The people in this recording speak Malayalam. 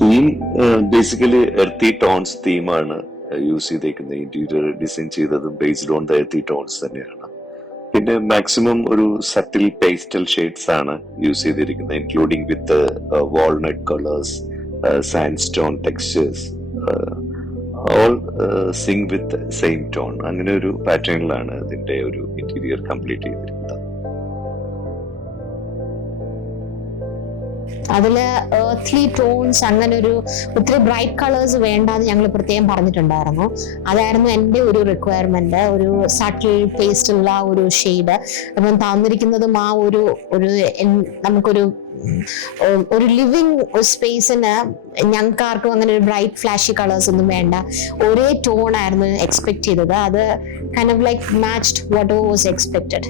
തീം ബേസിക്കലി എർത്തി ടോൺസ് തീമാണ് യൂസ് ചെയ്തേക്കുന്നത്. ഇന്റീരിയർ ഡിസൈൻ ചെയ്തതും based on the earthy tones തന്നെയാണ്. പിന്നെ മാക്സിമം ഒരു സട്ടിൽ പേസ്റ്റൽ ഷെയ്ഡ്സ് ആണ് യൂസ് ചെയ്തിരിക്കുന്നത്, including with walnut colours, sand stone textures, all sync with same tone. അങ്ങനെ ഒരു പാറ്റേണിലാണ് ഇതിന്റെ ഒരു ഇന്റീരിയർ കംപ്ലീറ്റ് ചെയ്തിരിക്കുന്നത്. അതില് earthly ടോൺസ്, അങ്ങനെ ഒരു ഒത്തിരി ബ്രൈറ്റ് കളേഴ്സ് വേണ്ടാന്ന് ഞങ്ങൾ പ്രത്യേകം പറഞ്ഞിട്ടുണ്ടായിരുന്നു. അതായിരുന്നു എൻ്റെ ഒരു റിക്വയർമെന്റ്, ഒരു സട്ടിൽ പേസ്റ്റുള്ള ഒരു ഷെയ്ഡ്. അപ്പം തന്നിരിക്കുന്നതും ആ ഒരു നമുക്കൊരു ഒരു ലിവിങ് സ്പേസിന് ഞങ്ങൾക്കാർക്കും അങ്ങനെ ഒരു ബ്രൈറ്റ് ഫ്ലാഷി കളേഴ്സ് ഒന്നും വേണ്ട, ഒരേ ടോൺ ആയിരുന്നു എക്സ്പെക്ട് ചെയ്തത്. അത് kind of like matched what was expected.